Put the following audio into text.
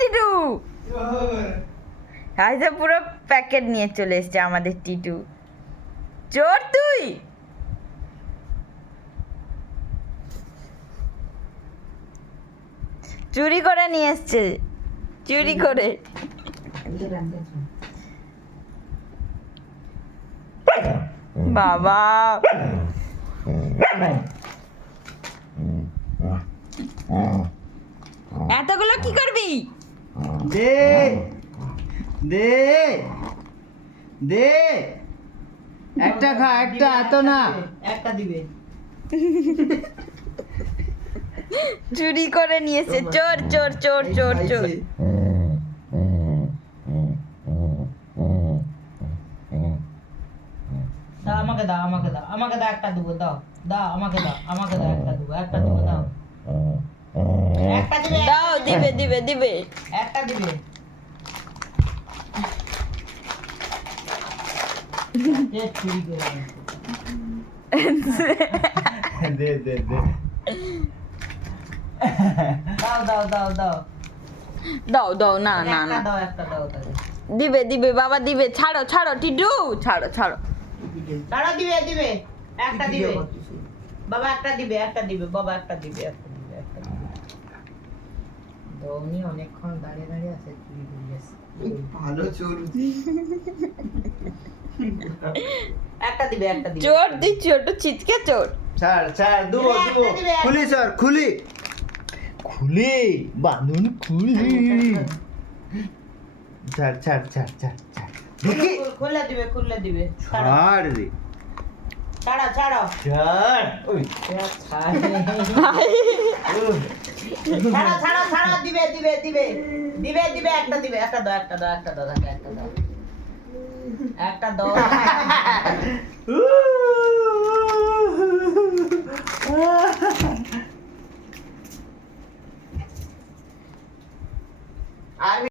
টিটু আজ পুরো প্যাকেট নিয়ে চলে এসছে আমাদের টিটু। চোর তুই। চুরি করে নিয়ে এসছে, চুরি করে। বাবা এতগুলো কি করবি? দে দে দে, একটা খা, একটা, এত না, একটা দিবে। চুরি করে নিয়েছে, চোর চোর চোর চোর চোর। দাও আমাকে দাও, আমাকে দাও, আমাকে দাও, একটা দেবো, দাও দাও, আমাকে দাও, আমাকে দাও, একটা দেবো, একটা দেবো, দাও একটা দিবে, দাও, দিবে দিবে দিবে। একটা দিবে। চুরি করে দে দে দে, দাও দাও দাও দাও দাও দাও, না না একটা না, দাও, একটা দাও, তাহলে দিবে দিবে বাবা দিবে। ছাড়ো ছাড়ো টিটু, ছাড়ো ছাড়ো। দাঁড়া, দিবে দিবে, একটা দিবে বাবা, একটা দিবে, একটা দিবে বাবা, একটা দিবে, একটা দিবে, একটা দিবে। উনি অনেকক্ষণ দাঁড়িয়ে দাঁড়িয়ে আছে, চুরি করে গেছে। ভালো চোর। একটা দিবে, একটা দিবে। চোর দিচ্ছি, ওটা ছিটকে চোর। ছাড় ছাড়, দেবো দেবো, খুলি স্যার, খুলি খুলি, বাঁধুন খুলি। ছাড় ছাড় ছাড় ছাড় ছাড়, দেখি, খুলে দিবে, খুলে দিবে। ছাড় রে, ছাড়া ছাড়া ছাড়, ওই ছাড়া ছাড়া ছাড়া, দিবে দিবে দিবে দিবে দিবে, একটা দিবে, একটা দাও, একটা দাও, একটা দাও, একটা দাও, একটা দাও,